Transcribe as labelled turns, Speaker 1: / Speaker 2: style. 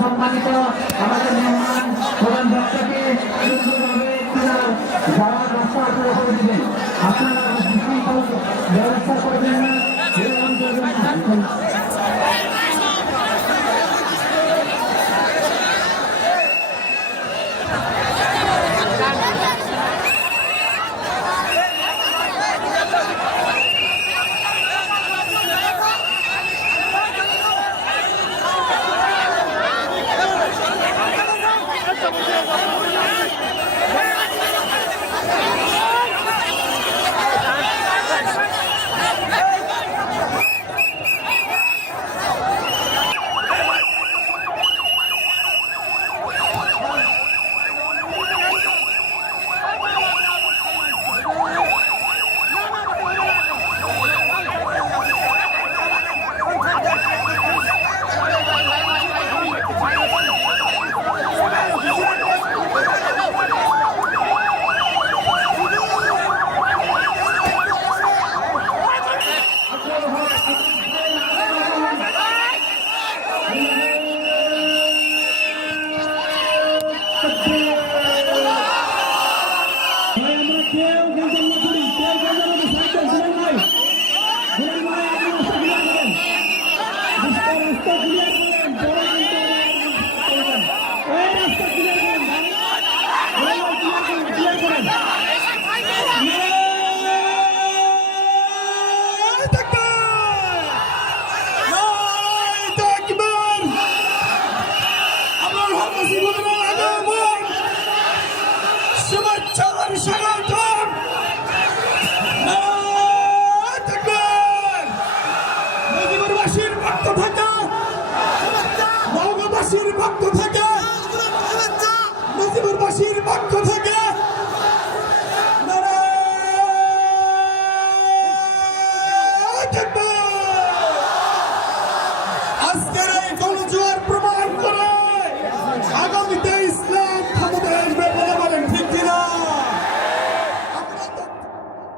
Speaker 1: সম্মানিত আমাদের মেহমান প্রধান বক্তাকে যারা রাস্তা করে দিবেন। আপনারা ব্যবস্থা না।